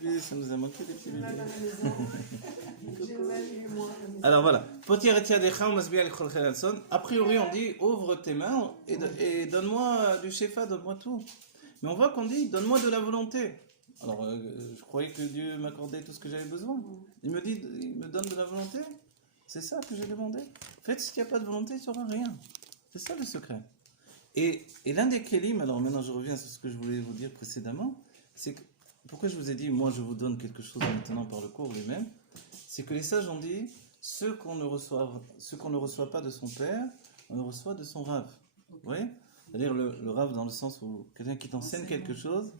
bébé, ça nous a manqué des petits J'ai mal à bébés. la maison. J'ai mal et moi. Alors voilà. A priori, on dit ouvre tes mains et donne-moi du shefa, donne-moi tout. Mais on voit qu'on dit donne-moi de la volonté. Alors, je croyais que Dieu m'accordait tout ce que j'avais besoin. Il me donne de la volonté. C'est ça que j'ai demandé. En fait, s'il n'y a pas de volonté, il n'y aura rien. C'est ça le secret. Et l'un des kélim, alors maintenant je reviens sur ce que je voulais vous dire précédemment, c'est que, pourquoi je vous ai dit, moi je vous donne quelque chose maintenant par le cours lui-même, c'est que les sages ont dit, ce qu'on ne reçoit pas de son père, on le reçoit de son rave. Vous voyez ? C'est-à-dire le rave dans le sens où quelqu'un qui t'enseigne quelque chose,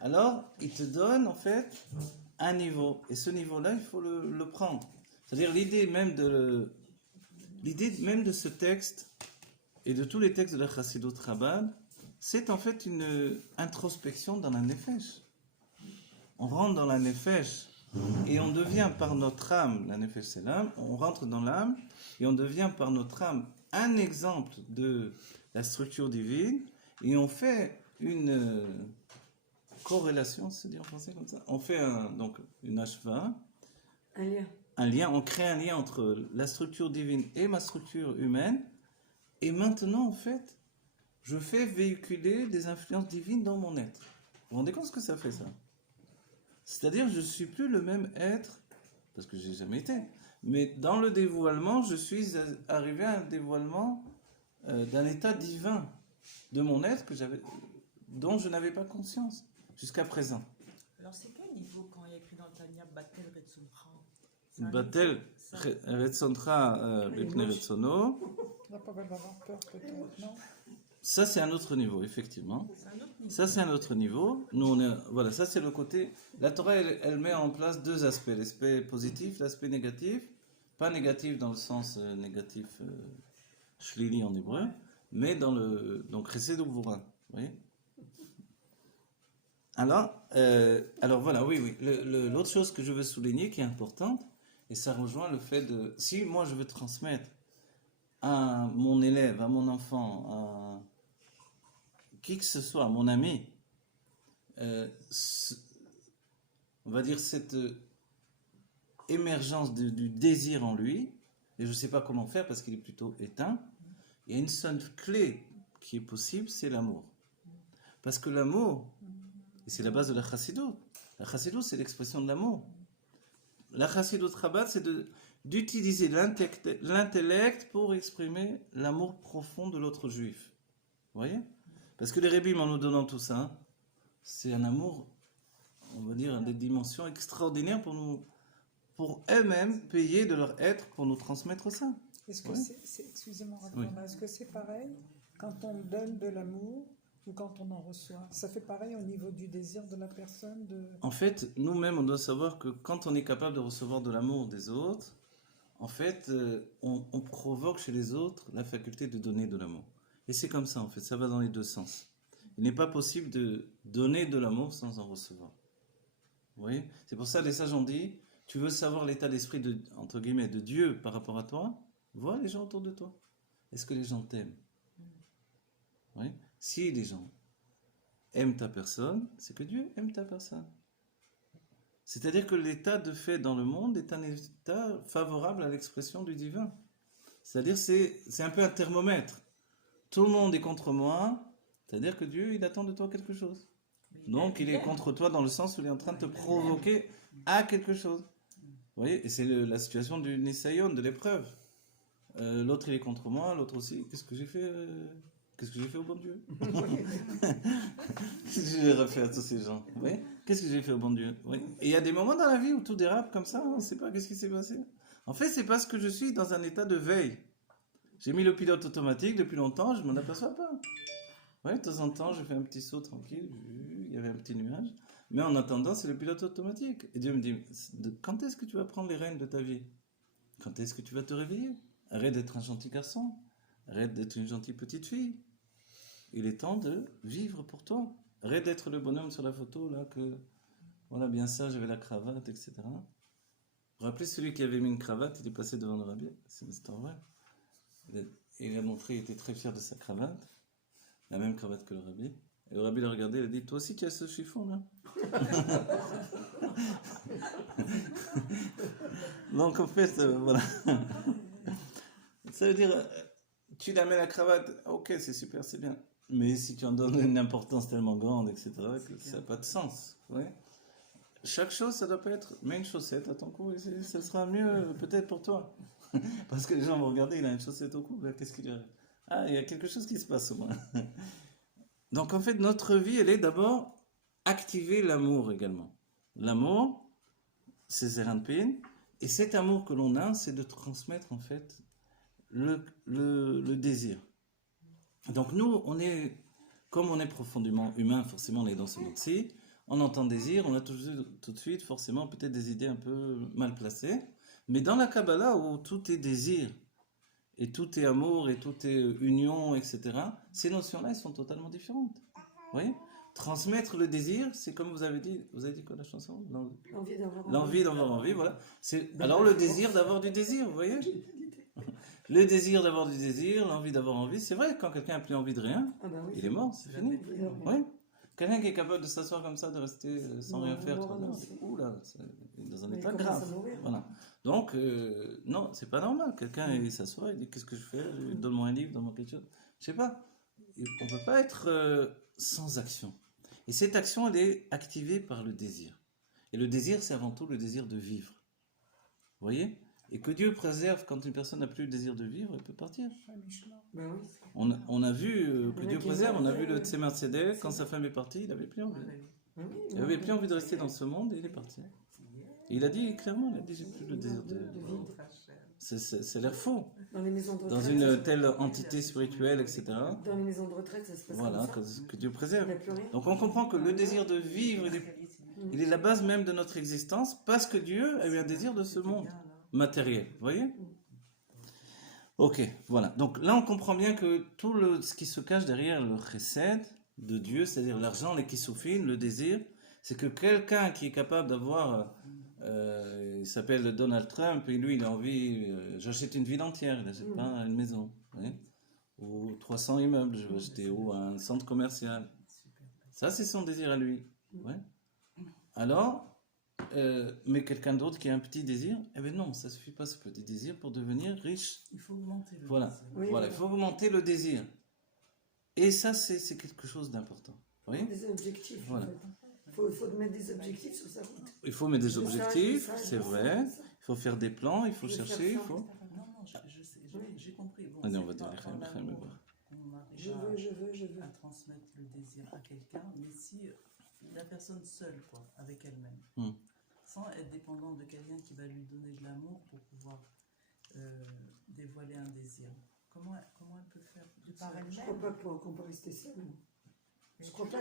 alors il te donne en fait un niveau. Et ce niveau-là, il faut le prendre. C'est-à-dire l'idée même de ce texte et de tous les textes de la Chassidut Chabad, c'est en fait une introspection dans la nefesh. On rentre dans la nefesh et on devient par notre âme, la nefesh c'est l'âme, on rentre dans l'âme et on devient par notre âme un exemple de la structure divine et on fait une corrélation, c'est dire en français comme ça. On fait donc une ashva, un lien, on crée un lien entre la structure divine et ma structure humaine. Et maintenant, en fait, je fais véhiculer des influences divines dans mon être. Vous vous rendez compte ce que ça fait, ça? C'est-à-dire, je ne suis plus le même être, parce que je n'ai jamais été. Mais dans le dévoilement, je suis arrivé à un dévoilement d'un état divin de mon être dont je n'avais pas conscience jusqu'à présent. Alors, c'est quel niveau quand il y a écrit dans le Tanya Batel Retsoncha? Batel Retsoncha Bepne Retsono. On n'a pas besoin d'avoir peur, peut-être, non? Ça, c'est un autre niveau, effectivement. C'est un autre niveau. Ça, c'est un autre niveau. Nous, voilà, ça, c'est le côté. La Torah, elle met en place deux aspects. L'aspect positif, l'aspect négatif. Pas négatif dans le sens négatif, shlili en hébreu, mais dans le. Donc, Chesed ou Gvura. Vous voyez? Alors voilà, oui. L'autre chose que je veux souligner qui est importante, et ça rejoint le fait de. Si moi, je veux transmettre à mon élève, à mon enfant, à qui que ce soit, à mon ami, on va dire cette émergence du désir en lui, et je ne sais pas comment faire parce qu'il est plutôt éteint, il y a une seule clé qui est possible, c'est l'amour. Parce que l'amour, et c'est la base de la Chassidut, c'est l'expression de l'amour. La Chassidut Chabad, c'est d'utiliser l'intellect pour exprimer l'amour profond de l'autre juif. Vous voyez? Parce que les rébim, en nous donnant tout ça, c'est un amour, on va dire, des dimensions extraordinaires pour eux-mêmes payer de leur être pour nous transmettre ça. Est-ce que Ouais. excusez-moi, Oui. est-ce que c'est pareil quand on donne de l'amour ou quand on en reçoit? Ça fait pareil au niveau du désir de la personne En fait, nous-mêmes, on doit savoir que quand on est capable de recevoir de l'amour des autres, en fait, on provoque chez les autres la faculté de donner de l'amour. Et c'est comme ça, en fait, ça va dans les deux sens. Il n'est pas possible de donner de l'amour sans en recevoir. Vous voyez? C'est pour ça que les sages ont dit, tu veux savoir l'état d'esprit de, entre guillemets, de Dieu par rapport à toi, vois les gens autour de toi. Est-ce que les gens t'aiment? Oui? Si les gens aiment ta personne, c'est que Dieu aime ta personne. C'est-à-dire que l'état de fait dans le monde est un état favorable à l'expression du divin. C'est-à-dire c'est un peu un thermomètre. Tout le monde est contre moi, c'est-à-dire que Dieu, il attend de toi quelque chose. Donc il est contre toi dans le sens où il est en train de te provoquer à quelque chose. Vous voyez? Et c'est la situation du Nisayon, de l'épreuve. L'autre il est contre moi, l'autre aussi. Qu'est-ce que j'ai fait au bon Dieu? Qu'est-ce que j'ai refait à tous ces gens? Oui? Qu'est-ce que j'ai fait au bon Dieu? Oui. Et il y a des moments dans la vie où tout dérape comme ça, on ne sait pas qu'est-ce qui s'est passé. En fait, c'est parce que je suis dans un état de veille. J'ai mis le pilote automatique depuis longtemps, je ne m'en aperçois pas. Oui, de temps en temps, je fais un petit saut tranquille, il y avait un petit nuage. Mais en attendant, c'est le pilote automatique. Et Dieu me dit, quand est-ce que tu vas prendre les rênes de ta vie? Quand est-ce que tu vas te réveiller? Arrête d'être un gentil garçon. Arrête d'être une gentille petite fille. Il est temps de vivre pour toi. Arrête d'être le bonhomme sur la photo, là, que, voilà, bien ça, j'avais la cravate, etc. Vous vous rappelez celui qui avait mis une cravate, il est passé devant le rabbi, c'est une histoire vraie. Il a montré, il était très fier de sa cravate, la même cravate que le rabbi. Et le rabbi l'a regardé, il a dit, toi aussi tu as ce chiffon là? Donc en fait, voilà. Ça veut dire, tu la mets la cravate, ok, c'est super, c'est bien. Mais si tu en donnes une importance tellement grande, etc., que ça n'a pas de sens. Ouais. Chaque chose, ça doit pas être, mets une chaussette à ton cou et ça sera mieux peut-être pour toi. Parce que les gens vont regarder, il a une chaussette au cou, là, qu'est-ce qu'il a? Ah, il y a quelque chose qui se passe au moins. Donc en fait, notre vie, elle est d'abord activer l'amour également. L'amour, c'est Zeranpin, et cet amour que l'on a, c'est de transmettre en fait le désir. Donc nous, comme on est profondément humain, forcément on est dans ce monde-ci, on entend désir, on a tout de suite forcément peut-être des idées un peu mal placées, mais dans la Kabbalah où tout est désir, et tout est amour, et tout est union, etc., ces notions-là, elles sont totalement différentes. Vous voyez? Transmettre le désir, c'est comme vous avez dit quoi la chanson? L'envie d'avoir envie, voilà. Alors le désir d'avoir du désir, vous voyez? Le désir d'avoir du désir, l'envie d'avoir envie, c'est vrai, quand quelqu'un n'a plus envie de rien, il est mort, c'est fini. Oui. Quelqu'un qui est capable de s'asseoir comme ça, de rester sans rien faire, oula, c'est dans un état grave. Voilà. Donc, non, c'est pas normal. Quelqu'un, il s'assoit, il dit qu'est-ce que je fais? Donne-moi un livre, donne-moi quelque chose. Je sais pas. On peut pas être sans action. Et cette action, elle est activée par le désir. Et le désir, c'est avant tout le désir de vivre. Vous voyez? Et que Dieu préserve quand une personne n'a plus le désir de vivre, elle peut partir. On a vu que Dieu préserve, on a vu le Tzemar Tzedek, quand sa femme est partie, il n'avait plus envie. Il n'avait plus envie de rester dans ce monde et il est parti. Et il a dit clairement, il a dit j'ai plus le désir de vivre. C'est l'air faux. Dans une telle entité spirituelle, etc. Dans les maisons de retraite, ça se passe voilà, comme ça. que Dieu préserve. Il n'y a plus rien. Donc on comprend que le désir de vivre, il est la base même de notre existence parce que Dieu a eu un désir de ce monde matériel. Vous voyez? Ok, voilà. Donc là, on comprend bien que tout ce qui se cache derrière le chesed de Dieu, c'est-à-dire l'argent, les kissoufines, le désir, c'est que quelqu'un qui est capable d'avoir, il s'appelle Donald Trump, et lui, il a envie, j'achète une ville entière, il n'achète pas une maison, vous voyez, ou 300 immeubles, je vais acheter, ou un centre commercial. Ça, c'est son désir à lui. Ouais. Alors, mais quelqu'un d'autre qui a un petit désir, eh bien non, ça ne suffit pas ce petit désir pour devenir riche. Il faut augmenter le voilà. désir. Oui, Voilà, il faut augmenter le désir. Et ça, c'est quelque chose d'important. Vous voyez? Des objectifs. Voilà. Il faut mettre des objectifs sur sa route. Il faut mettre des Je veux ça, objectifs, je veux ça, c'est je veux ça, vrai. je veux ça. Il faut faire des plans, il faut Je veux chercher, faire il ça. faut... Non, je sais, j'ai compris. Bon, Allez, on c'est va dire pas les dans règles, l'amour règles. qu'on arrive Je veux. à transmettre le désir à quelqu'un, mais si la personne seule, quoi, avec elle-même, sans être dépendante de quelqu'un qui va lui donner de l'amour pour pouvoir dévoiler un désir. Comment elle peut faire de par Je elle-même? crois pas qu'on peut rester seul. Je crois pas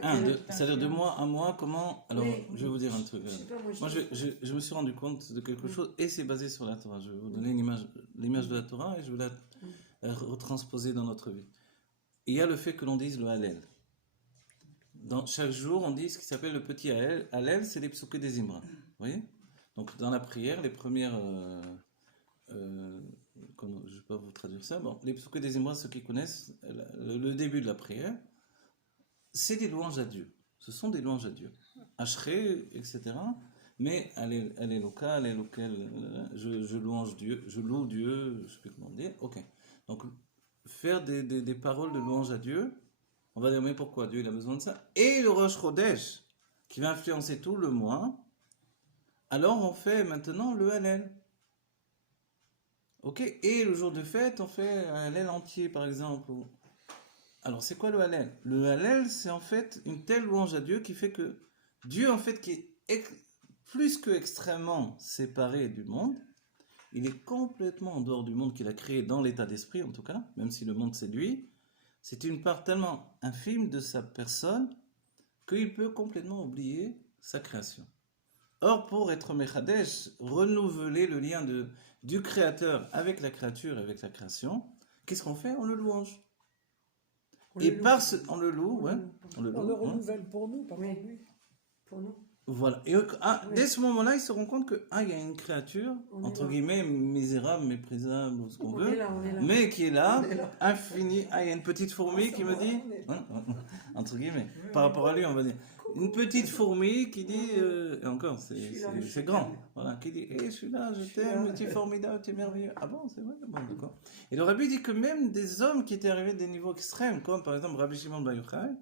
C'est-à-dire de mois à mois, comment... Alors, Oui, je vais vous dire un truc. Je sais pas, Moi, je me suis rendu compte de quelque chose, et c'est basé sur la Torah. Je vais vous donner l'image de la Torah, et je vais la retransposer dans notre vie. Il y a le fait que l'on dise le Hallel. Dans chaque jour, on dit ce qui s'appelle le petit Hallel. Hallel, c'est les psuké des Imra. Vous voyez? Donc, dans la prière, les premières... je ne vais pas vous traduire ça. Bon, les psuké des Imra, ceux qui connaissent, le début de la prière, c'est des louanges à Dieu. Ce sont des louanges à Dieu. Ashrei, etc. Mais elle est locale, elle est locale. Je louange Dieu, je loue Dieu, je sais plus comment dire. Ok. Donc, faire des paroles de louange à Dieu, on va dire, mais pourquoi Dieu il a besoin de ça? Et le Rosh Chodesh, qui va influencer tout le mois, alors on fait maintenant le Hallel. Ok? Et le jour de fête, on fait un Hallel entier, par exemple. Alors, c'est quoi le Hallel? Le Hallel, c'est en fait une telle louange à Dieu qui fait que Dieu, en fait, qui est plus que extrêmement séparé du monde, il est complètement en dehors du monde qu'il a créé dans l'état d'esprit, en tout cas, même si le monde c'est lui. C'est une part tellement infime de sa personne qu'il peut complètement oublier sa création. Or, pour être Mechadesh, renouveler le lien du créateur avec la créature, avec la création, qu'est-ce qu'on fait? On le louange. On le loue, ouais. On le renouvelle pour nous, pas pour lui. Pour nous. Voilà. Et dès ce moment-là, ils se rendent compte que il y a une créature, On est entre là. guillemets, misérable, méprisable, ou ce qu'on On veut, est là, on est là. mais qui est là, On est là. infinie. Il y a une petite fourmi qui me dit, entre guillemets, par rapport à lui, on va dire, une petite fourmi qui dit, et encore, Je suis là, je c'est suis grand, là. voilà, qui dit, je suis là, je suis t'aime, là. tu es formidable, tu es merveilleux. Ah bon, c'est vrai, bon, d'accord. Et le rabbi dit que même des hommes qui étaient arrivés à des niveaux extrêmes, comme par exemple Rabbi Shimon Bar Yochai,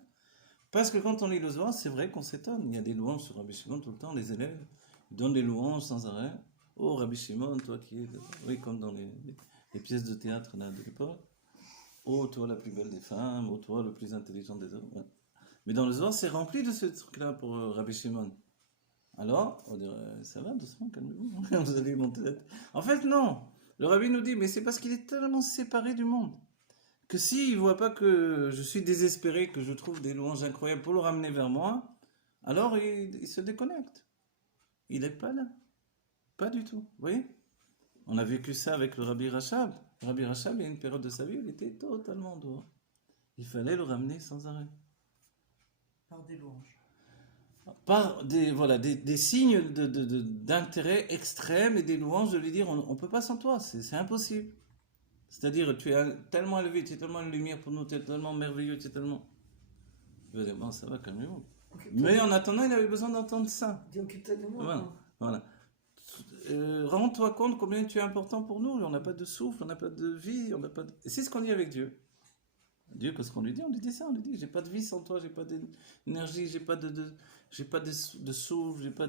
parce que quand on lit le Zohar, c'est vrai qu'on s'étonne. Il y a des louanges sur Rabbi Shimon tout le temps, les élèves donnent des louanges sans arrêt. Oh Rabbi Shimon, toi qui es, oui, comme dans les pièces de théâtre là, de l'époque. Oh toi la plus belle des femmes, oh toi le plus intelligent des hommes. Ouais. Mais dans le Zohar, c'est rempli de ce truc-là pour Rabbi Shimon. Alors, on dirait, ça va, doucement, calmez-vous, vous allez monter la tête. En fait, non. Le Rabbi nous dit, mais c'est parce qu'il est tellement séparé du monde que s'il ne voit pas que je suis désespéré, que je trouve des louanges incroyables pour le ramener vers moi, alors il se déconnecte. Il n'est pas là. Pas du tout. Vous voyez? On a vécu ça avec le Rabbi Rachab. Le Rabbi Rachab, il y a une période de sa vie où il était totalement dehors. Il fallait le ramener sans arrêt. Par des louanges. Par des signes d'intérêt extrême et des louanges de lui dire on ne peut pas sans toi, c'est impossible. C'est-à-dire, tu es tellement élevé, tu es tellement une lumière pour nous, tu es tellement merveilleux, tu es tellement. Il va dire, bon, ça va, calmez-vous. Mais en attendant, il avait besoin d'entendre ça. Dis, occupe-toi de moi. Voilà. quoi. Voilà. Rends-toi compte combien tu es important pour nous. On n'a pas de souffle, on n'a pas de vie, on n'a pas de... Et c'est ce qu'on dit avec Dieu. Dieu, qu'est-ce qu'on lui dit? On lui dit ça, on lui dit, j'ai pas de vie sans toi, j'ai pas d'énergie, j'ai pas j'ai pas de souffle, j'ai pas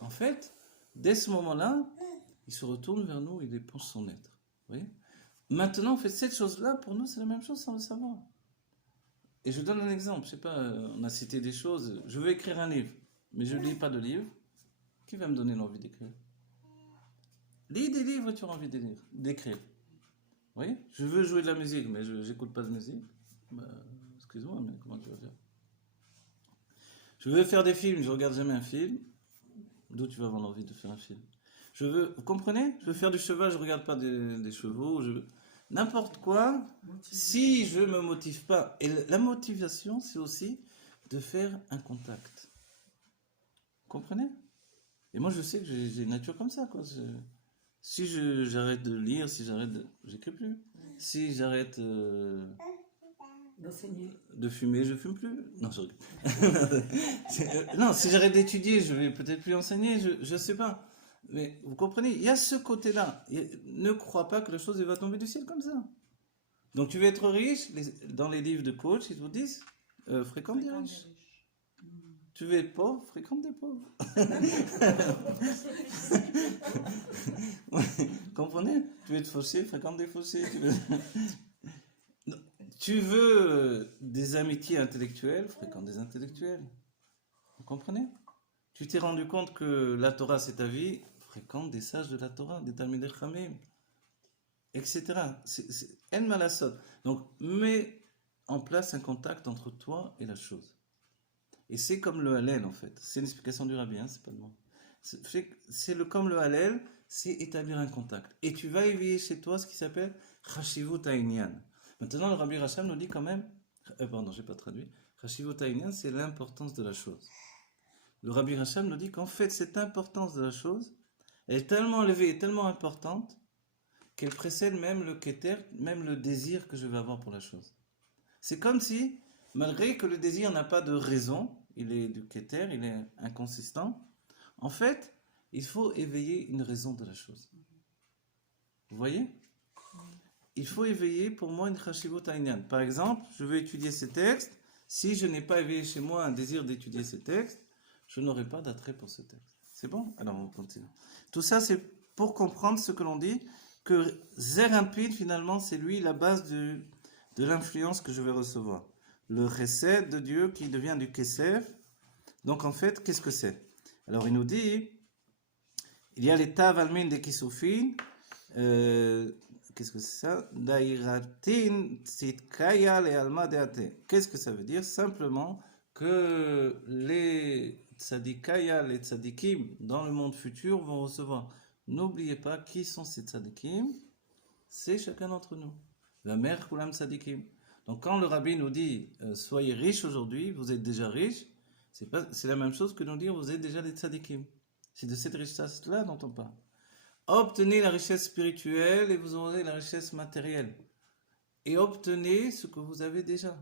En fait, dès ce moment-là, il se retourne vers nous, il éponge son être. Vous voyez? Maintenant, en fait, cette chose-là, pour nous, c'est la même chose sans le savoir. Et je donne un exemple, je sais pas, on a cité des choses, je veux écrire un livre, mais je ne lis pas de livre. Qui va me donner l'envie d'écrire? Lis des livres et tu auras envie d'écrire. Vous voyez? Je veux jouer de la musique, mais je n'écoute pas de musique. Bah, excuse-moi, mais comment tu vas faire? Je veux faire des films, je regarde jamais un film. D'où tu vas avoir l'envie de faire un film? Vous comprenez? Je veux faire du cheval, je regarde pas des chevaux. N'importe quoi, si je me motive pas. Et la motivation, c'est aussi de faire un contact. Vous comprenez? Et moi, je sais que j'ai une nature comme ça, quoi. Si j'arrête de lire, si j'arrête de... J'écris plus. Si j'arrête D'enseigner. de fumer, je fume plus. Non, je rigole. Non, si j'arrête d'étudier, je vais peut-être plus enseigner, je sais pas. Mais vous comprenez, il y a ce côté-là. Ne crois pas que la chose elle va tomber du ciel comme ça. Donc tu veux être riche, dans les livres de coach, ils vous disent, fréquente des riches. Tu veux être pauvre, fréquente des pauvres. Comprenez? Tu veux être fauché, fréquente des fauchés. Tu veux des amitiés intellectuelles, fréquente des intellectuels. Vous comprenez? Tu t'es rendu compte que la Torah c'est ta vie, fréquente des sages de la Torah, des Talmidei Chachamim, etc. En malasot. Donc mets en place un contact entre toi et la chose. Et c'est comme le Hallel en fait. C'est une explication du Rabbi, hein, c'est pas le mot. Comme le Hallel, c'est établir un contact. Et tu vas éveiller chez toi ce qui s'appelle Chashivut Ha'inyan. Maintenant, le Rabbi Racham nous dit quand même, pardon, j'ai pas traduit. Chashivut Ha'inyan, c'est l'importance de la chose. Le Rabbi Racham nous dit qu'en fait, cette importance de la chose, elle est tellement élevée et tellement importante qu'elle précède même le keter, même le désir que je vais avoir pour la chose. C'est comme si, malgré que le désir n'a pas de raison, il est du keter, il est inconsistant, en fait, il faut éveiller une raison de la chose. Vous voyez? Il faut éveiller pour moi une chashivut ha'inyan. Par exemple, je veux étudier ces textes. Si je n'ai pas éveillé chez moi un désir d'étudier ces textes, je n'aurai pas d'attrait pour ce texte. C'est bon? Alors on continue. Tout ça, c'est pour comprendre ce que l'on dit, que Zer Impid, finalement, c'est lui la base de l'influence que je vais recevoir. Le chesed de Dieu qui devient du kesef. Donc en fait, qu'est-ce que c'est? Alors il nous dit, il y a les tav almin de kisufin, qu'est-ce que c'est ça? Dairatin tsitkaya le alma deate. Qu'est-ce que ça veut dire? Simplement que les tzadikaya, les tzadikim, dans le monde futur, vont recevoir. N'oubliez pas qui sont ces tzadikim, c'est chacun d'entre nous. La mère Kulam tzadikim. Donc quand le rabbi nous dit soyez riches aujourd'hui, vous êtes déjà riches, C'est la même chose que de dire vous êtes déjà des tzadikim. C'est de cette richesse-là dont on parle. Obtenez la richesse spirituelle et vous aurez la richesse matérielle. Et obtenez ce que vous avez déjà.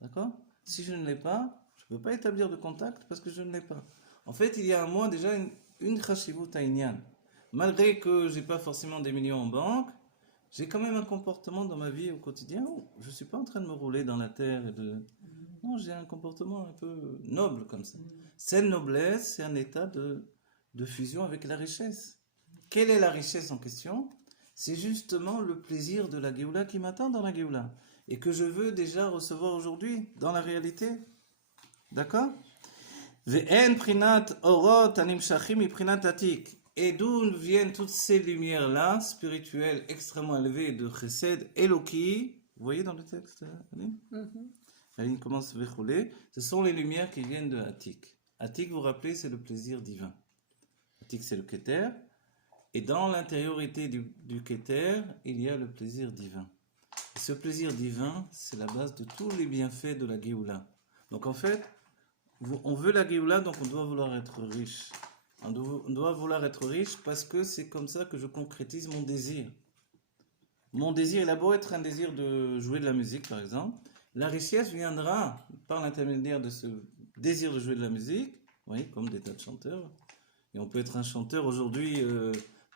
D'accord? Si je ne l'ai pas, je ne peux pas établir de contact parce que je ne l'ai pas. En fait, il y a en moi déjà une chashivut inyan. Malgré que je n'ai pas forcément des millions en banque, j'ai quand même un comportement dans ma vie au quotidien où je ne suis pas en train de me rouler dans la terre et de... Non, j'ai un comportement un peu noble comme ça. Cette noblesse, c'est un état de fusion avec la richesse. Quelle est la richesse en question? C'est justement le plaisir de la Géoula qui m'attend dans la Géoula et que je veux déjà recevoir aujourd'hui dans la réalité. D'accord? Ve'en prinat orot animshachim miprinat atik. Et d'où viennent toutes ces lumières-là, spirituelles, extrêmement élevées, de Chesed, Eloki? Vous voyez dans le texte, Aline? Aline commence Vechouler. Ce sont les lumières qui viennent de Atik. Atik, vous vous rappelez, c'est le plaisir divin. Atik, c'est le Keter. Et dans l'intériorité du Keter, il y a le plaisir divin. Et ce plaisir divin, c'est la base de tous les bienfaits de la Géoula. Donc en fait, on veut la Géoula, donc on doit vouloir être riche. On doit vouloir être riche parce que c'est comme ça que je concrétise mon désir. Mon désir, il a beau être un désir de jouer de la musique, par exemple. La richesse viendra par l'intermédiaire de ce désir de jouer de la musique, oui, comme des tas de chanteurs. Et on peut être un chanteur aujourd'hui,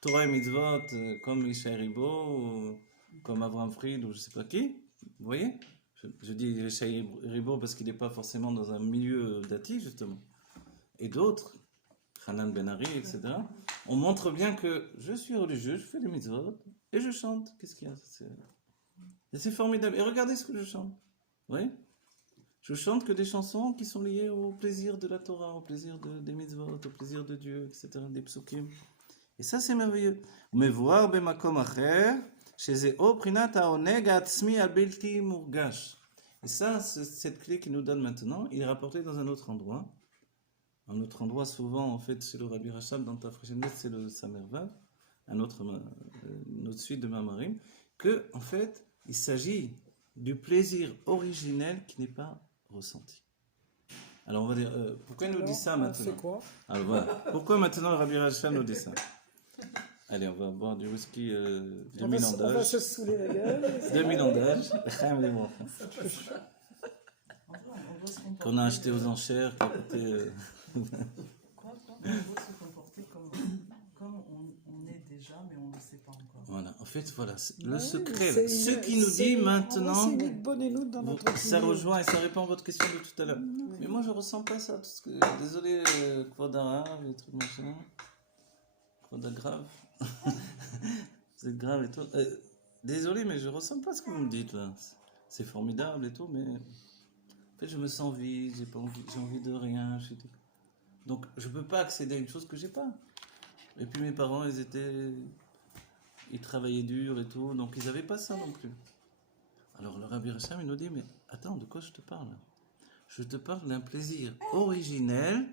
Torah et Mitzvot, comme Ishaï Ribo, comme Avram Fried, ou je ne sais pas qui. Vous voyez? Je dis Ishaï Ribo parce qu'il n'est pas forcément dans un milieu dati, justement. Et d'autres, Hanan Ben-Ari, etc. On montre bien que je suis religieux, je fais des mitzvot et je chante. Qu'est-ce qu'il y a? C'est formidable. Et regardez ce que je chante. Oui? Je chante que des chansons qui sont liées au plaisir de la Torah, au plaisir des mitzvot, au plaisir de Dieu, etc., des psukim. Et ça, c'est merveilleux. Mais voir bemakom acher, chez Zéo prinat haoneg atzmi abelti murgash. Et ça, cette clé qu'il nous donne maintenant, il est rapporté dans un autre endroit. Un autre endroit, souvent, en fait, c'est le Rabbi Rachab dans Tafrechenet, c'est le Samervav, une autre suite de Mamarim, que, en fait, il s'agit du plaisir originel qui n'est pas ressenti. Alors, on va dire, pourquoi il nous dit ça maintenant? C'est quoi? Alors, voilà. Pourquoi maintenant le Rabbi Rachab nous dit ça? Allez, on va boire du whisky 2000 ans On va d'âge. se saouler la gueule. 2000 ans d'âge. Qu'on a acheté aux enchères, qui a coûté... On doit se comporter comme on est déjà, mais on ne le sait pas encore. Voilà, en fait, voilà, le Ouais, secret, c'est ce une- qui nous c'est dit une- maintenant, C'est une bonne énoute dans notre ça opinion. rejoint et ça répond à votre question de tout à l'heure. Mais moi, je ressens pas ça. Désolé, Quadara, les trucs machin. Quadra grave. Vous êtes grave et tout. Désolé, mais je ressens pas ce que vous me dites là. C'est formidable et tout, mais en fait, je me sens vide, j'ai envie de rien. Donc, je peux pas accéder à une chose que j'ai pas. Et puis mes parents, ils travaillaient dur et tout, donc ils n'avaient pas ça non plus. Alors le Rabbi Racham, il nous dit, mais attends, de quoi je te parle? Je te parle d'un plaisir originel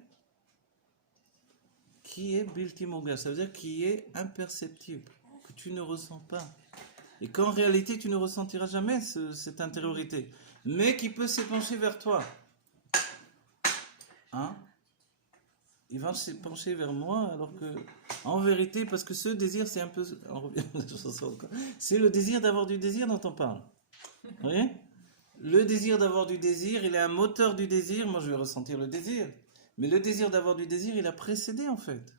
qui est bilti moga, ça veut dire qui est imperceptible, que tu ne ressens pas. Et qu'en réalité, tu ne ressentiras jamais cette intériorité, mais qui peut s'épancher vers toi. Hein? Il va se pencher vers moi, alors que, en vérité, parce que ce désir, c'est un peu, on revient à la chanson encore, c'est le désir d'avoir du désir dont on parle. Vous voyez? Le désir d'avoir du désir, il est un moteur du désir. Moi, je vais ressentir le désir. Mais le désir d'avoir du désir, il a précédé, en fait.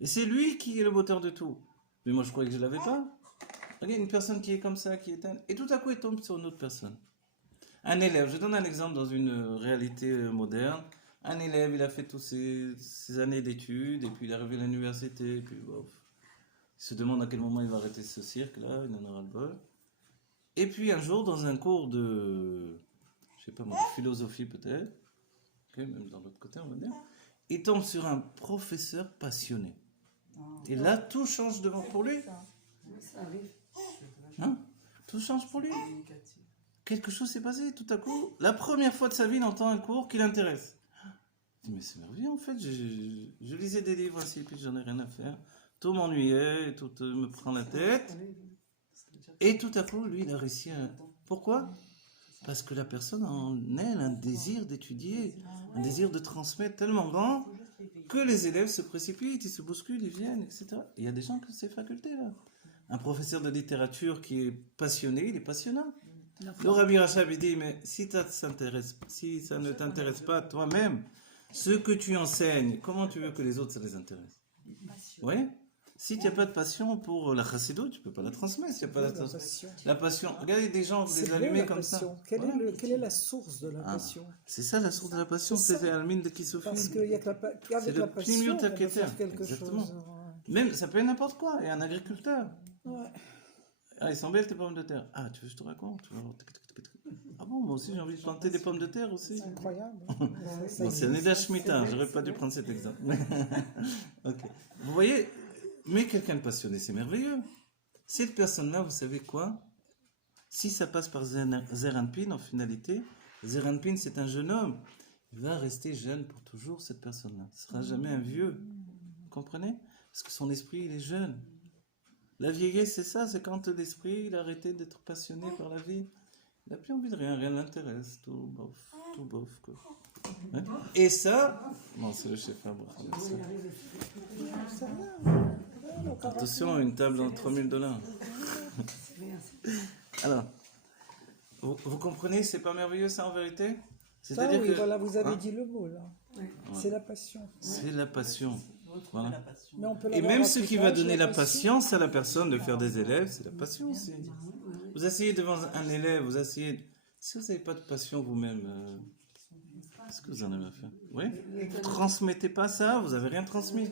Et c'est lui qui est le moteur de tout. Mais moi, je croyais que je ne l'avais pas. Regarde, une personne qui est comme ça, qui est et tout à coup, il tombe sur une autre personne. Un élève, je donne un exemple dans une réalité moderne. Un élève, il a fait toutes ses années d'études, et puis il est arrivé à l'université, et puis bof. Il se demande à quel moment il va arrêter ce cirque-là, il en aura le bol. Et puis un jour, dans un cours de, je sais pas moi, de philosophie peut-être, okay, même dans l'autre côté on va dire, il tombe sur un professeur passionné. Et là, tout change devant pour lui. Ça arrive. Hein? Tout change pour lui. Quelque chose s'est passé tout à coup. La première fois de sa vie, il entend un cours qui l'intéresse. Mais c'est merveilleux en fait, je lisais des livres aussi, puis j'en ai rien à faire. Tout m'ennuyait, tout me prend la tête. Et tout à coup, lui, il a réussi à... Pourquoi? Parce que la personne en elle a un désir d'étudier, un désir de transmettre tellement grand Faut juste l'éveiller. que les élèves se précipitent, ils se bousculent, ils viennent, etc. Il y a des gens qui ont ces facultés-là. Un professeur de littérature qui est passionné, il est passionnant. Le Rabbi Rachab, il dit, mais si ça ne t'intéresse pas toi-même, ce que tu enseignes, comment tu veux que les autres, ça les intéresse? Oui. Si tu n'as pas de passion pour la chassidoute, tu ne peux pas la transmettre. Si tu n'as pas la passion. Regardez des gens, vous C'est les beau, allumez la comme passion. ça. Quelle, Voilà. quelle est la source de la Ah, passion? c'est ça la source de la passion, C'est ça. c'est la mine de Kisofim. Parce qu'il n'y a qu'avec le la passion pnimiut qu'on peut haketer. faire quelque Exactement. chose. Même, ça peut être n'importe quoi. Et un agriculteur. Ouais. Ah, ils sont belles tes pommes de terre. Ah, tu veux que je te raconte? Tu vas voir. Ah bon, moi aussi j'ai envie de planter des pommes de terre aussi. C'est incroyable. Ça Bon, c'est un existe. Neda Shemitah, vrai, j'aurais c'est pas dû vrai. prendre cet exemple. Ok. Vous voyez, mais quelqu'un de passionné, c'est merveilleux. Cette personne-là, vous savez quoi? Si ça passe par Zeranpin, en finalité, Zeranpin, c'est un jeune homme. Il va rester jeune pour toujours, cette personne-là. Ce sera jamais un vieux. Vous comprenez? Parce que son esprit, il est jeune. La vieillesse, c'est ça, c'est quand l'esprit, il a arrêté d'être passionné par la vie. Il n'a plus envie de rien, rien ne l'intéresse, tout bof, quoi. Hein? Et ça, bon, c'est le chef Fabre. Comment il arrive à faire C'est rien. Ouais, donc, Attention, une table en $3000. C'est rien, c'est- Alors, vous comprenez, c'est pas merveilleux ça en vérité? Ça, C'est-à-dire oui, que voilà, vous avez hein, dit le mot là. Ouais. C'est la passion. c'est la passion. Retrouver Voilà. la passion. Mais on peut Et l'avoir même à ce tout qui va âge, donner la passion. patience à la personne de faire des élèves, c'est la passion aussi. Vous asseyez devant un élève, vous asseyez. Si vous n'avez pas de passion vous-même, qu'est-ce que vous en avez à faire? Oui? Vous transmettez pas ça, vous n'avez rien transmis.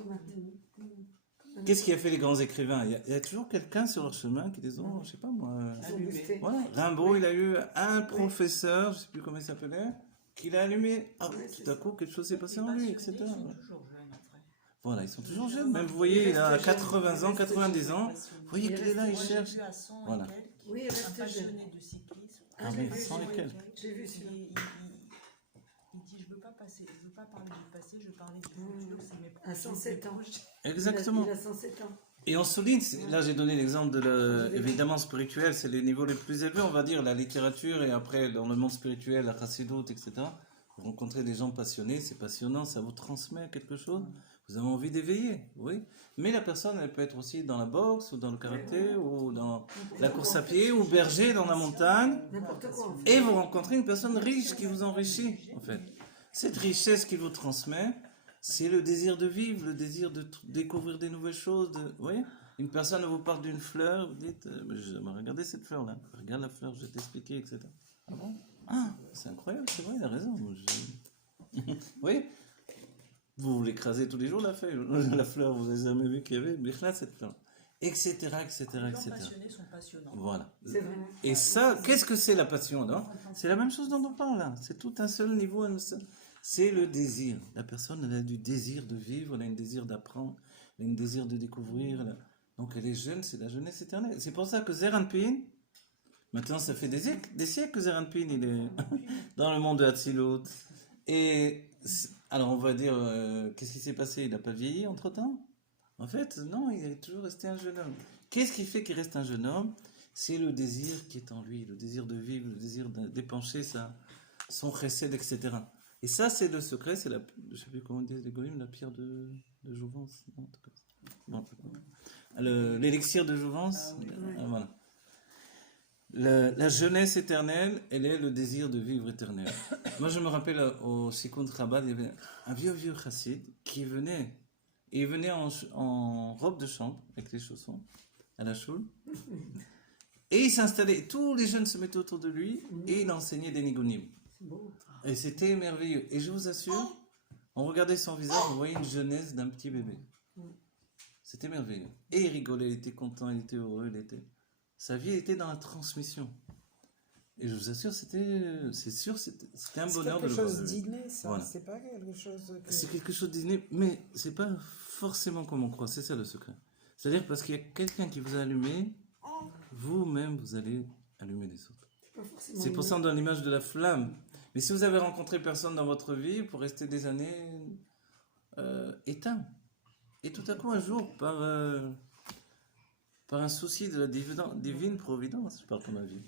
Qu'est-ce qui a fait les grands écrivains? Il y a toujours quelqu'un sur leur chemin qui les ont, je sais pas moi. Allumé. Voilà. Rimbaud, il a eu un professeur, je sais plus comment il s'appelait, qui l'a allumé. Ah, Ouais, tout à coup, quelque chose s'est passé Les en lui, passionnés, etc. ils sont toujours jeunes après. Voilà, ils sont toujours jeunes. Même, vous voyez, il a 80 ans, 90 ans. Vous voyez qu'il est là, il Moi, j'ai cherche. vu à 100 Voilà. et quelques, Oui, il un reste passionné jeune. de cyclisme. Ah j'ai oui, vu, 100 et j'ai vu. quelques. J'ai vu celui-là. Il dit je veux pas parler du passé, je veux parler du futur, c'est mes À 107 ans. Exactement. Il a 107 ans. Et on souligne, là j'ai donné l'exemple de évidemment spirituel, c'est les niveaux les plus élevés, on va dire, la littérature, et après dans le monde spirituel, la chassidoute, etc. Vous rencontrez des gens passionnés, c'est passionnant, ça vous transmet quelque chose, vous avez envie d'éveiller, oui. Mais la personne, elle peut être aussi dans la boxe, ou dans le karaté, ou dans la course à pied, ou berger dans la montagne, N'importe quoi. En fait. et vous rencontrez une personne riche qui vous enrichit, en fait. Cette richesse qu'il vous transmet, c'est le désir de vivre, le désir de découvrir des nouvelles choses. Vous voyez, une personne vous parle d'une fleur, vous dites, regardez cette fleur-là, regarde la fleur, je vais t'expliquer, etc. Ah bon? Ah, c'est incroyable, c'est vrai, il a raison. Vous voyez, vous l'écrasez tous les jours, la feuille, la fleur, vous n'avez jamais vu qu'il y avait, mais là, cette fleur, etc., etc., Les gens etc. passionnés sont passionnants. Voilà. C'est vrai. Et ça, qu'est-ce que c'est la passion, non? C'est la même chose dont on parle là. C'est tout un seul niveau. C'est le désir. La personne, elle a du désir de vivre, elle a un désir d'apprendre, elle a un désir de découvrir. Donc elle est jeune, c'est la jeunesse éternelle. C'est pour ça que Zeranpin, maintenant ça fait des siècles que Zeranpin, il est dans le monde de Hatzilut. Et alors on va dire, qu'est-ce qui s'est passé? Il n'a pas vieilli entre-temps? En fait, non, il est toujours resté un jeune homme. Qu'est-ce qui fait qu'il reste un jeune homme? C'est le désir qui est en lui, le désir de vivre, le désir d'épancher son chesed, etc. Et ça, c'est le secret, c'est je sais plus comment on dit les goïms, la pierre de jouvence. Non, en tout cas. Bon, l'élixir de jouvence. Voilà. La jeunesse éternelle, elle est le désir de vivre éternel. Moi, je me rappelle au Sikun Chabad, il y avait un vieux chassid qui venait. Et il venait en robe de chambre, avec les chaussons, à la choule. Et il s'installait, tous les jeunes se mettaient autour de lui, et il enseignait des nigunim. C'est beau. Et c'était merveilleux. Et je vous assure, on regardait son visage, on voyait une jeunesse d'un petit bébé. C'était merveilleux. Et il rigolait, il était content, il était heureux, sa vie était dans la transmission. Et je vous assure, c'était un C'est bonheur de quelque le voir. chose d'inné, ça. Voilà. C'est pas quelque chose que... C'est quelque chose d'inné, mais c'est pas forcément comme on croit, c'est ça le secret. C'est-à-dire parce qu'il y a quelqu'un qui vous a allumé, vous-même vous allez allumer les autres. C'est pas forcément. C'est pour ça qu'on donne l'image de la flamme. Mais si vous avez rencontré personne dans votre vie, pour rester des années éteint. Et tout à coup, un jour, par par un souci de la divine providence, je parle pour ma vie.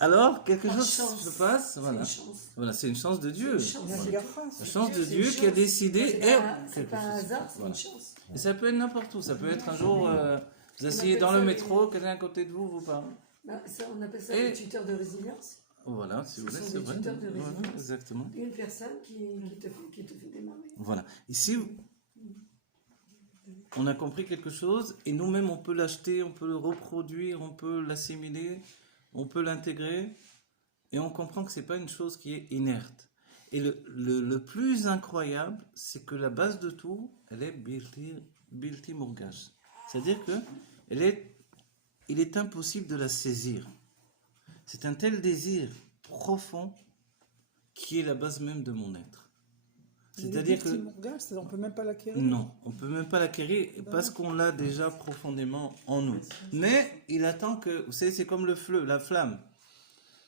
Alors, quelque Par chose chance. se passe, C'est voilà. une chance. Voilà, c'est une chance de Dieu. C'est une chance. Il y a grâce. La chance de C'est Dieu une qui a chance. décidé. C'est quelque pas un chose. hasard, c'est Voilà. une chance. Et ça peut être n'importe où. Ça peut être un jour, vous asseyez appelle dans ça le les- métro, quelqu'un à côté de vous vous parle. Bah, ça, on appelle ça Et- des tuteurs de résilience. Voilà, si vous Ce voulez, sont c'est des vrai. tuteurs de Voilà, résilience. exactement. Une personne qui te fait démarrer. Voilà. Ici, on a compris quelque chose et nous-mêmes, on peut l'acheter, on peut le reproduire, on peut l'assimiler, on peut l'intégrer et on comprend que c'est pas une chose qui est inerte. Et le plus incroyable, c'est que la base de tout, elle est Bilti Murgash. C'est-à-dire que il est impossible de la saisir. C'est un tel désir profond qui est la base même de mon être. C'est-à-dire que on ne peut même pas l'acquérir. non, on peut même pas l'acquérir parce qu'on l'a déjà profondément en nous. Mais il attend que, vous savez, c'est comme le feu, la flamme.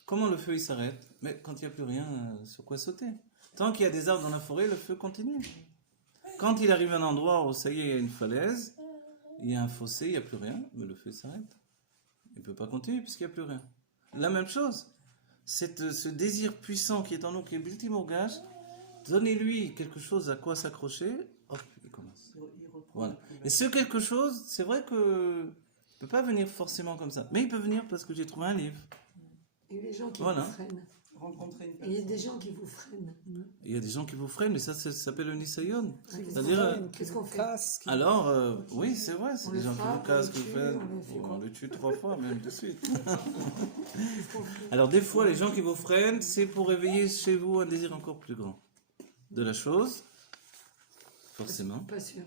Comment le feu il s'arrête? Mais quand il n'y a plus rien sur quoi sauter. Tant qu'il y a des arbres dans la forêt, le feu continue. Quand il arrive à un endroit où ça y est, il y a une falaise, il y a un fossé, il n'y a plus rien, mais le feu s'arrête. Il ne peut pas continuer puisqu'il n'y a plus rien. La même chose. Ce désir puissant qui est en nous, qui est Bilti Murgash, donnez-lui quelque chose à quoi s'accrocher, hop, il commence. Il reprend Voilà. le plus Et ce quelque chose, c'est vrai que ne peut pas venir forcément comme ça. Mais il peut venir parce que j'ai trouvé un livre. Et les gens qui Voilà. vous freinent. rencontrer une Et il y a personne. des gens qui vous freinent. Il y a des gens qui vous freinent, mais ça s'appelle le Nisayon. Ah, C'est-à-dire, qu'est-ce qu'on fait? Casse, qui- alors, oui, c'est vrai, c'est On des le gens qui vous frappe, cassent, on que le vous tue, faites. on le fait quoi? On le tue 3 fois, même de suite. Qu'est-ce qu'on fait? Alors, des fois, les gens qui vous freinent, c'est pour réveiller chez vous un désir encore plus grand de la chose, forcément. Pas sûr.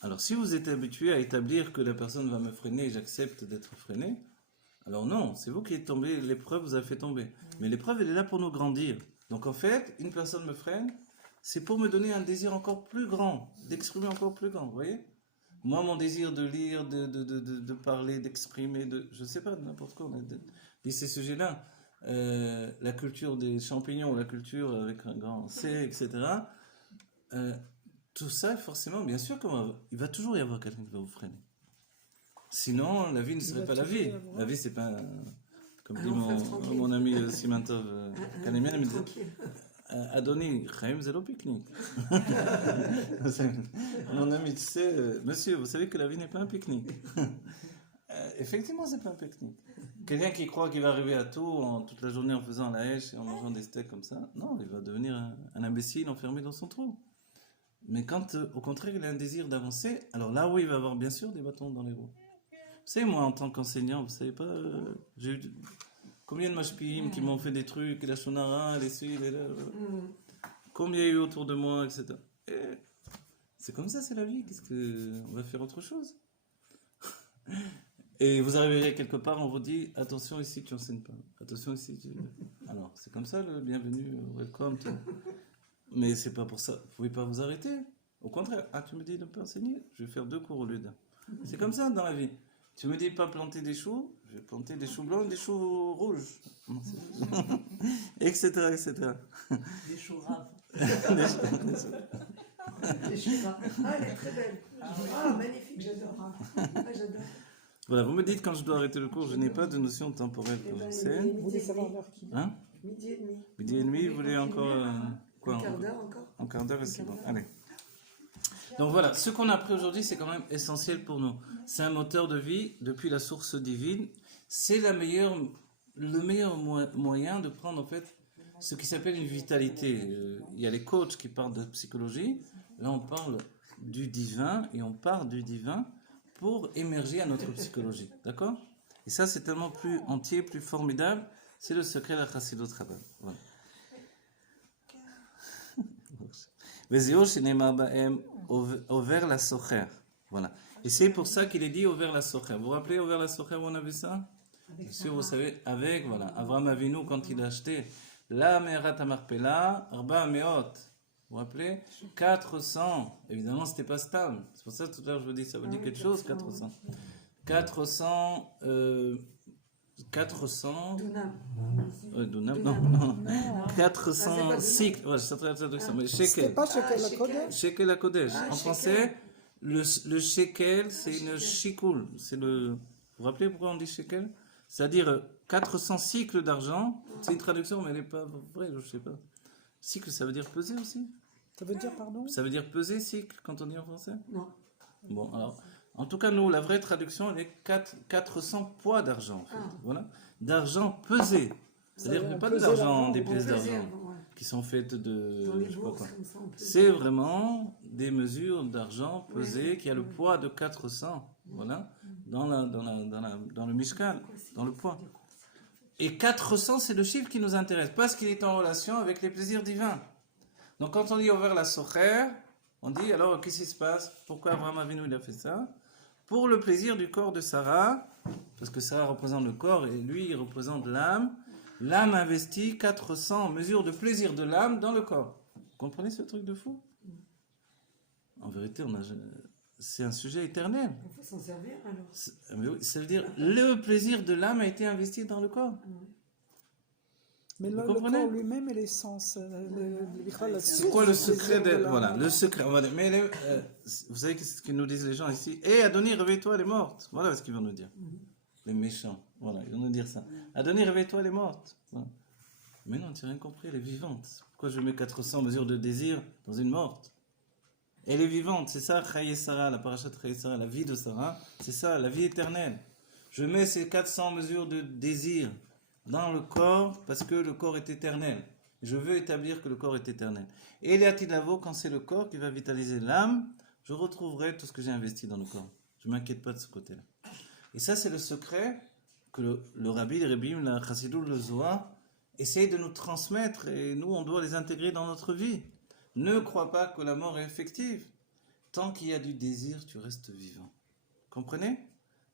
Alors, si vous êtes habitué à établir que la personne va me freiner et j'accepte d'être freiné, alors non, c'est vous qui êtes tombé, l'épreuve vous a fait tomber. Mais l'épreuve, elle est là pour nous grandir. Donc, en fait, une personne me freine, c'est pour me donner un désir encore plus grand, d'exprimer encore plus grand, vous voyez? Moi, mon désir de lire, de parler, d'exprimer, je sais pas, de n'importe quoi, on a dit ces sujets-là. La culture des champignons, la culture avec un grand C, etc. Tout ça, forcément, bien sûr, il va toujours y avoir quelqu'un qui va vous freiner. Sinon, la vie ne serait va pas la toujours vie. y avoir. La vie, c'est pas, comme Un dit long fleuve tranquille. mon ami Simantov Kalemien, il me dit, Tranquille. Adoni, Chaim, c'est le pique-nique. Mon ami, tu sais, monsieur, vous savez que la vie n'est pas un pique-nique. Effectivement, c'est pas un pique-nique. Quelqu'un qui croit qu'il va arriver à tout toute la journée en faisant la hache et en mangeant des steaks comme ça, non, il va devenir un imbécile enfermé dans son trou. Mais quand, au contraire, il a un désir d'avancer, alors là, oui, il va avoir bien sûr des bâtons dans les roues. Vous savez, moi, en tant qu'enseignant, vous savez pas, j'ai eu combien de mashpim qui m'ont fait des trucs, la shonara, les ci, les là, combien il y a eu autour de moi, etc. Et c'est comme ça, c'est la vie. On va faire autre chose. Et vous arriverez quelque part, on vous dit, attention ici, tu n'enseignes pas. Attention ici, Alors, c'est comme ça, le bienvenu, welcome. Tout. Mais c'est pas pour ça. Vous pouvez pas vous arrêter. Au contraire, tu me dis de ne pas enseigner, je vais faire 2 cours au lieu d'un. C'est comme ça dans la vie. Tu me dis pas planter des choux, je vais planter des choux blancs, des choux rouges. Etc., etc. Des choux raves. Les cheveux. Ah, elle est très belle. Ah, magnifique, j'adore. Ah, j'adore. Voilà, vous me dites quand je dois arrêter le cours, je n'ai pas de notion temporelle Eh quand ben, j'enseigne. Vous voulez savoir l'heure qu'il est? Hein? Midi et demi. Midi et demi, vous voulez encore... quoi Un quart d'heure encore. Un quart d'heure et c'est bon. Allez. Donc voilà, ce qu'on a appris aujourd'hui, c'est quand même essentiel pour nous. C'est un moteur de vie depuis la source divine. C'est le meilleur moyen de prendre en fait ce qui s'appelle une vitalité. Il y a les coachs qui parlent de psychologie. Là, on parle du divin et on part du divin pour émerger à notre psychologie. D'accord? Et ça, c'est tellement plus entier, plus formidable. C'est le secret de la Chassidut Chabad. Voilà. Vezeo shenema ba'em over la socher. Voilà. Et c'est pour ça qu'il est dit over la socher. Vous vous rappelez over la socher où on a vu ça? Bien sûr, vous savez, avec, voilà, Avraham Avinu, quand il a acheté la Merat Amarpela, Arba Meot. Vous vous rappelez? 400. Évidemment, c'était pas stable. C'est pour ça que tout à l'heure je vous dis, ça veut dire quelque chose, 400. 400. 400. Dunam. Non. Ah, 400 cycles. Ouais, c'est très traduction. Mais C'était shekel. pas Shekel Ah, la Kodesh? Shekel à Kodesh. En Shekel. français, Le shekel, c'est une shikoul. C'est le. Vous vous rappelez pourquoi on dit shekel? C'est-à-dire 400 cycles d'argent. C'est une traduction, mais elle n'est pas vraie, je ne sais pas. Cycle, ça veut dire peser aussi? Ça veut dire, pardon? Ça veut dire peser, cycle, quand on dit en français? Non. Bon, alors, en tout cas, nous, la vraie traduction, elle est 400 poids d'argent, en fait. Ah. Voilà. D'argent pesé. C'est-à-dire On pas de pesait l'argent, l'argent, des On pièces pesait d'argent avant, ouais. qui sont faites de. Dans les je sais pas bourses, quoi. comme ça, on pesait. C'est vraiment des mesures d'argent pesées qui a le poids de 400. Voilà. Dans le Mishkan, dans le poids. Et 400, c'est le chiffre qui nous intéresse, parce qu'il est en relation avec les plaisirs divins. Donc quand on dit ouvert la socher, on dit alors qu'est-ce qui se passe? Pourquoi Abraham Avinu il a fait ça? Pour le plaisir du corps de Sarah, parce que Sarah représente le corps et lui il représente l'âme. L'âme investit 400 mesures de plaisir de l'âme dans le corps. Vous comprenez ce truc de fou? En vérité, c'est un sujet éternel. Il faut s'en servir alors. Mais oui, ça veut dire le plaisir de l'âme a été investi dans le corps. Mais Vous là, le comprenez? corps lui-même est l'essence. C'est quoi le secret de... Voilà, le secret. Mais vous savez ce que nous disent les gens ici? Adonis, réveille-toi, elle est morte. Voilà ce qu'ils vont nous dire. Les méchants. Voilà, ils vont nous dire ça. Adonis, réveille-toi, elle est morte. Voilà. Mais non, tu n'as rien compris, elle est vivante. Pourquoi je mets 400 mesures de désir dans une morte? Elle est vivante, c'est ça, Chaye Sarah, la parachat Chaye Sarah, la vie de Sarah, c'est ça, la vie éternelle. Je mets ces 400 mesures de désir dans le corps parce que le corps est éternel. Je veux établir que le corps est éternel. Et les Atilavo, quand c'est le corps qui va vitaliser l'âme, je retrouverai tout ce que j'ai investi dans le corps. Je ne m'inquiète pas de ce côté-là. Et ça, c'est le secret que le Rabbi, le Rebbeim, la Chassidou, le Zohar, essayent de nous transmettre et nous, on doit les intégrer dans notre vie. Ne crois pas que la mort est effective. Tant qu'il y a du désir, tu restes vivant. Comprenez?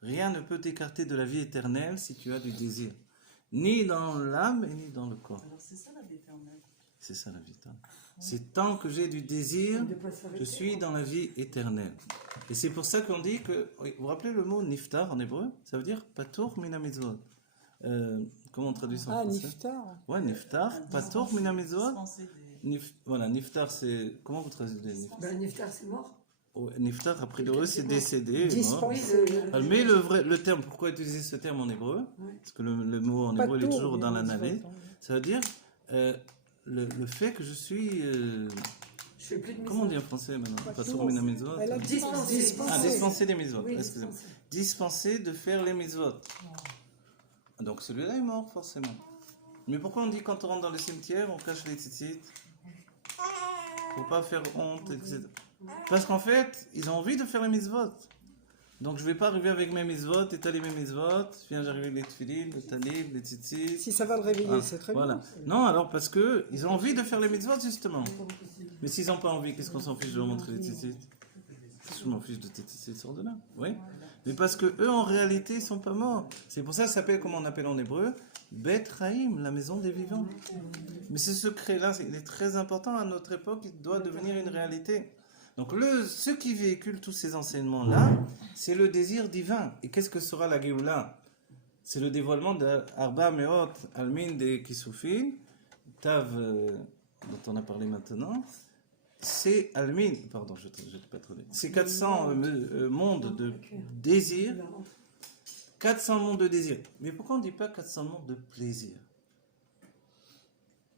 Rien ne peut t'écarter de la vie éternelle si tu as du désir. Ni dans l'âme et ni dans le corps. Alors c'est ça la vie éternelle. C'est ça la vie éternelle. C'est tant que j'ai du désir, je suis dans la vie éternelle. Et c'est pour ça qu'on dit que... Vous vous rappelez le mot niftar en hébreu? Ça veut dire patour mina mitzvot. Comment on traduit ça en français? Niftar. Ouais, niftar. Patour mina mitzvot. Dispenser des- Voilà, niftar, c'est... Comment vous traduisez niftar? Ben, Niftar, c'est mort. Niftar, a priori, c'est décédé. Dispensé. Mort. Mais le terme, pourquoi utiliser ce terme en hébreu? Parce que le mot en hébreu, il est toujours dans l'analyse. Ça veut dire le fait que je suis... Je fais plus de comment on dit en français maintenant? Pas trop mina mitzvot. Elle a Dispensé. Ah, dispenser des mitzvot. Oui, Excusez-moi. dispensé. Dispenser de faire les mitzvot. Donc celui-là est mort, forcément. Mais pourquoi on dit quand on rentre dans le cimetière, on cache les tzitzit? Faut pas faire honte, etc. Parce qu'en fait, ils ont envie de faire les mitzvot. Donc je vais pas arriver avec mes mitzvot, étaler mes mitzvot. Viens, j'arrive avec les tefilines, le talib, les tzitzit. Si ça va le réveiller, Ah, c'est très voilà. bien. Non, alors parce que ils ont envie de faire les mitzvot justement. Mais s'ils n'ont pas envie, qu'est-ce qu'on s'en fiche de leur montrer les tzitzit? Je m'en fiche de tes tzitzit, sors de là. Oui. Mais parce que eux, en réalité, ils sont pas morts. C'est pour ça que ça s'appelle, comment on appelle en hébreu, Bet Raïm, la maison des vivants. Mais ce secret-là, il est très important à notre époque, il doit devenir une réalité. Donc ce qui véhicule tous ces enseignements-là, c'est le désir divin. Et qu'est-ce que sera la Géoula? C'est le dévoilement de Arba Meot Almin de Kisufin, Tav, dont on a parlé maintenant. C'est Almin, pardon, je ne t'ai pas trop dit. C'est 400 mondes de désir. 400 mondes de désir. Mais pourquoi on ne dit pas 400 mondes de plaisir?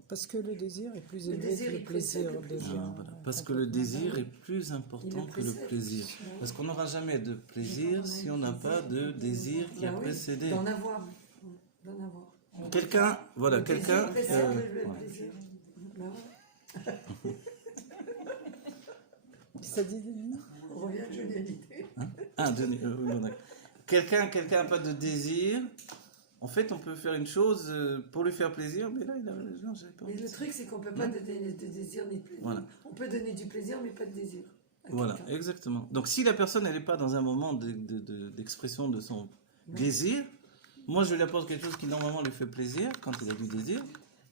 Parce que le désir est plus Le élevé désir, que le il plaisir précède le déjà. Ah, voilà. Parce que le désir est plus important que le précède. plaisir. Parce qu'on n'aura jamais de plaisir si on n'a pas de désir qui a Ben oui, précédé. D'en avoir. Ouais, d'en avoir. Quelqu'un, voilà, Le plaisir quelqu'un. précède le ouais. plaisir. Ben ouais. Ça dit On revient à génialité. Ah, Denis, oui, d'accord. Quelqu'un n'a pas de désir. En fait, on peut faire une chose pour lui faire plaisir, mais là, non, j'avais pas Mais envie. le truc, c'est qu'on ne peut pas donner de désir ni de plaisir. Voilà. On peut donner du plaisir, mais pas de désir. à Voilà, quelqu'un. exactement. Donc, si la personne, elle n'est pas dans un moment d'expression de son désir, moi, je lui apporte quelque chose qui, normalement, lui fait plaisir, quand il a du désir,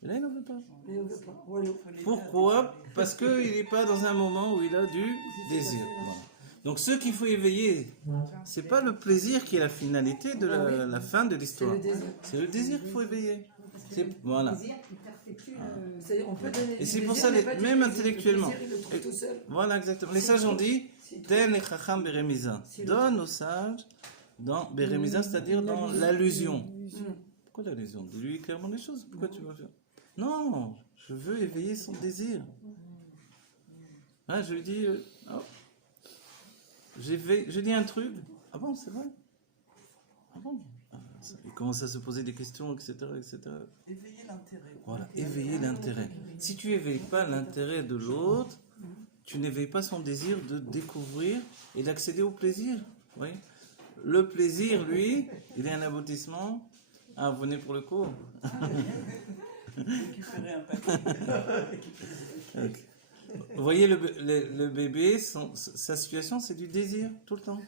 et là, il n'en veut pas. Mais on ne veut pas. Ou alors, Pourquoi? Parce qu'il n'est pas dans un moment où il a du désir. Voilà. Donc, ce qu'il faut éveiller, c'est pas le plaisir qui est la finalité de la fin de c'est l'histoire. le désir. C'est le désir qu'il faut éveiller. Voilà. désir qui perpétue C'est-à-dire, on peut donner Et du c'est pour plaisir, ça, mais pas du même plaisir. intellectuellement. Le plaisir, il le trouve tout seul. Voilà, exactement. Les C'est sages ont trop. dit, C'est trop. tel les chacham beremiza. C'est le- Donne aux sages, dans beremiza, c'est-à-dire dans l'allusion. Pourquoi l'allusion? Dis-lui clairement les choses. Pourquoi tu vas faire? Non, je veux éveiller son désir. Ah, je lui dis, oh, je dis un truc. Ah bon, c'est vrai? Ah bon? Il commence à se poser des questions, etc., etc. Éveiller l'intérêt. Voilà, éveiller l'intérêt. Si tu éveilles pas l'intérêt de l'autre, tu n'éveilles pas son désir de découvrir et d'accéder au plaisir. Oui. Le plaisir, lui, il est un aboutissement. Ah, vous venez pour le cours. Récupérer un papier. Ok. Vous voyez, le bébé, sa situation, c'est du désir, tout le temps.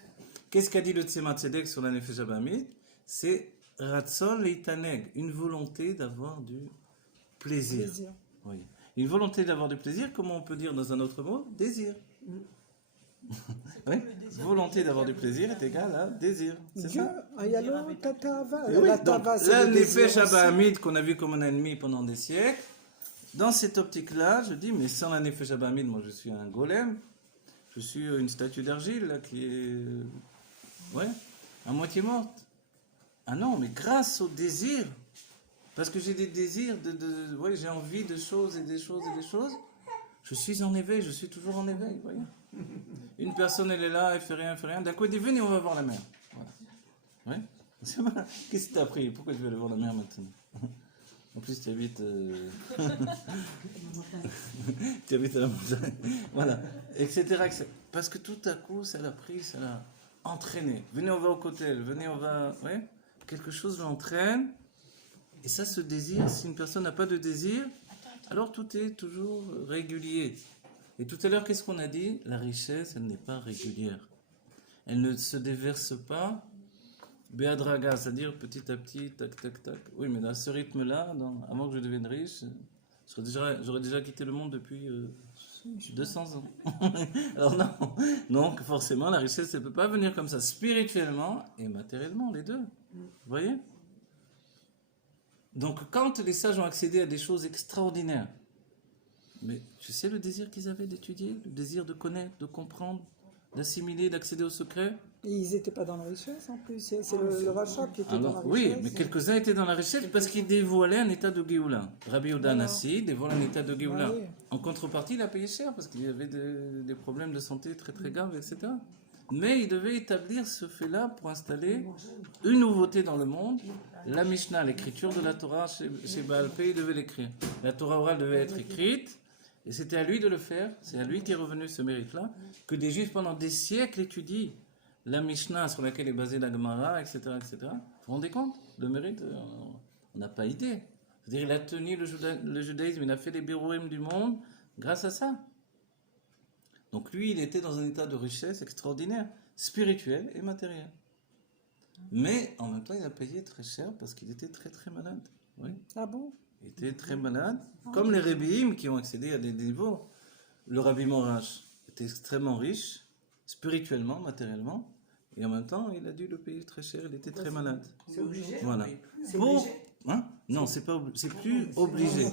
Qu'est-ce qu'a dit le Tzemach Tzedek sur la Nefesh Abamit? C'est Ratzon Leitaneg, une volonté d'avoir du plaisir. Oui. Une volonté d'avoir du plaisir, comment on peut dire dans un autre mot? Désir. Oui. Volonté d'avoir du plaisir est égale à désir. C'est Dieu, ça? et alors, tatava. Et oui, La donc, tava, c'est la le désir Nefesh aussi. Abamit qu'on a vu comme un ennemi pendant des siècles, dans cette optique-là, je dis, mais sans la Nefesh Abamit, moi je suis un golem, je suis une statue d'argile là, qui est ouais, à moitié morte. Ah non, mais grâce au désir, parce que j'ai des désirs, ouais, j'ai envie de choses et des choses et des choses, je suis en éveil, je suis toujours en éveil, vous voyez. Une personne, elle est là, elle fait rien, d'un coup elle dit, venez, on va voir la mer. Voilà. Ouais. C'est pas... Qu'est-ce que tu as appris? Pourquoi tu veux aller voir la mer maintenant? En plus, tu habites, tu habites à la montagne. Voilà, etc. Parce que tout à coup, ça l'a pris, ça l'a entraîné. Venez, on va au cocktail, venez, on va... Ouais. Quelque chose l'entraîne. Et ça, ce désir, si une personne n'a pas de désir, alors tout est toujours régulier. Et tout à l'heure, qu'est-ce qu'on a dit? La richesse, elle n'est pas régulière. Elle ne se déverse pas Béadraga, c'est-à-dire petit à petit, tac, tac, tac. Oui, mais à ce rythme-là, avant que je devienne riche, j'aurais déjà quitté le monde depuis 200 ans. Alors non, donc forcément, la richesse, elle ne peut pas venir comme ça, spirituellement et matériellement, les deux. Vous voyez? Donc quand les sages ont accédé à des choses extraordinaires, mais tu sais le désir qu'ils avaient d'étudier, le désir de connaître, de comprendre, d'assimiler, d'accéder au secret. Et ils n'étaient pas dans la richesse en plus, c'est le rachat qui était dans la richesse. Oui, mais quelques-uns étaient dans la richesse parce qu'ils dévoilaient un état de Géoula. Rabbi Yehuda Nassi dévoile un état de Géoula. Ah oui. En contrepartie, il a payé cher parce qu'il y avait des problèmes de santé très très graves, etc. Mais il devait établir ce fait-là pour installer une nouveauté dans le monde. La Mishnah, l'écriture de la Torah chez Baal Pé, il devait l'écrire. La Torah orale devait être écrite. Et c'était à lui de le faire, c'est à lui qui est revenu ce mérite-là, que des Juifs pendant des siècles étudient la Mishnah sur laquelle est basée la Gemara, etc., etc. Vous vous rendez compte? Le mérite, on n'a pas idée. C'est-à-dire il a tenu le judaïsme, il a fait les birourim du monde grâce à ça. Donc lui, il était dans un état de richesse extraordinaire, spirituel et matériel. Mais en même temps, il a payé très cher parce qu'il était très très malade. Oui. Ah bon? Il était très malade, comme les Rebbeim qui ont accédé à des niveaux. Le Rabbi Morash était extrêmement riche, spirituellement, matériellement, et en même temps, il a dû le payer très cher, il était très malade. C'est obligé. Voilà. C'est Pour... obligé. Hein? Non, c'est plus obligé.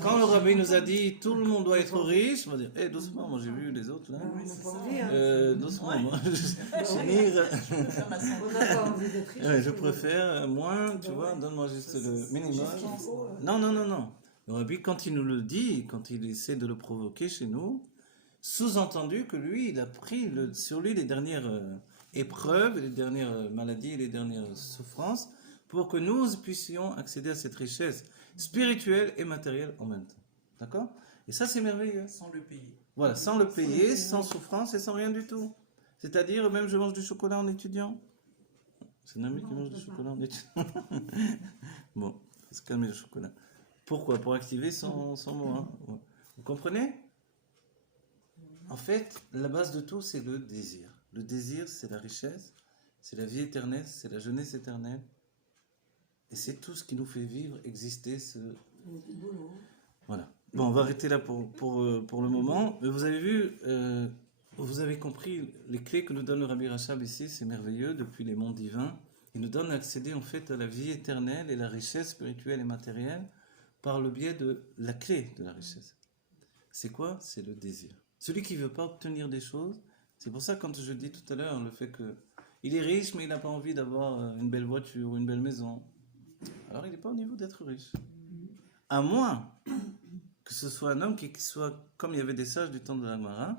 Quand le Rabbi nous a dit tout le monde doit être riche, on va dire, doucement, moi j'ai vu les autres là. On n'a pas envie, hein. Doucement, moi, finir. Faire ma santé. On n'a pas envie d'être riche. Ouais, je préfère moins, tu vois, donne-moi juste le minimum. Non. Le Rabbi, quand il nous le dit, quand il essaie de le provoquer chez nous, sous-entendu que lui, il a pris sur lui les dernières épreuves, les dernières maladies, les dernières souffrances, pour que nous puissions accéder à cette richesse spirituelle et matérielle en même temps. D'accord? Et ça, c'est merveilleux. Sans le payer. Voilà, sans le payer, sans souffrance et sans rien du tout. C'est-à-dire, même je mange du chocolat en étudiant. C'est un ami qui mange du chocolat en étudiant. Bon, il faut se calmer le chocolat. Pourquoi? Pour activer son moi. Hein. Ouais. Vous comprenez? En fait, la base de tout, c'est le désir. Le désir, c'est la richesse, c'est la vie éternelle, c'est la jeunesse éternelle. Et c'est tout ce qui nous fait vivre, exister. Voilà. Bon, on va arrêter là pour le moment. Mais vous avez vu, vous avez compris les clés que nous donne le Rabbi Rachab ici, c'est merveilleux, depuis les mondes divins. Il nous donne à accéder en fait à la vie éternelle et la richesse spirituelle et matérielle par le biais de la clé de la richesse. C'est quoi? C'est le désir. Celui qui ne veut pas obtenir des choses, c'est pour ça quand je dis tout à l'heure le fait que il est riche mais il n'a pas envie d'avoir une belle voiture ou une belle maison. Alors il n'est pas au niveau d'être riche. À moins que ce soit un homme qui soit comme il y avait des sages du temps de la Gemara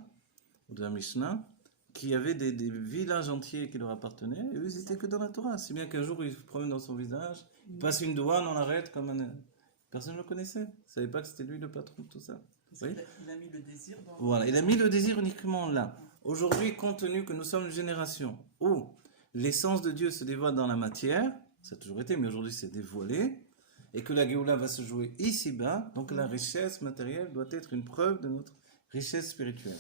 ou de la Mishnah, qui avaient des villages entiers qui leur appartenaient, et eux ils étaient que dans la Torah. Si bien qu'un jour il se promène dans son village, il passe une douane, on l'arrête comme un... Personne ne le connaissait. Il ne savait pas que c'était lui le patron de tout ça. Oui. Il a mis le désir dans... Voilà, il a mis le désir uniquement là. Aujourd'hui, compte tenu que nous sommes une génération où l'essence de Dieu se dévoile dans la matière, ça a toujours été, mais aujourd'hui c'est dévoilé, et que la Géoula va se jouer ici-bas, donc la richesse matérielle doit être une preuve de notre richesse spirituelle.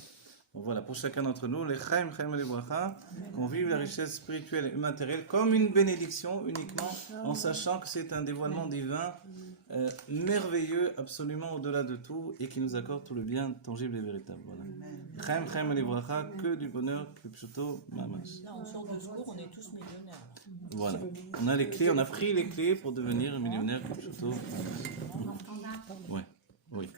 Donc voilà, pour chacun d'entre nous, les Chaim et les Bracha, qu'on vive la richesse spirituelle et matérielle comme une bénédiction uniquement, en sachant que c'est un dévoilement divin merveilleux, absolument au-delà de tout, et qui nous accorde tout le bien tangible et véritable. Voilà. Chaim et les Bracha, que du bonheur, que plutôt mamash. Là, on sort de ce cours, on est tous millionnaires. Voilà. On a les clés, on a pris les clés pour devenir millionnaire, que plutôt. Ouais. Oui.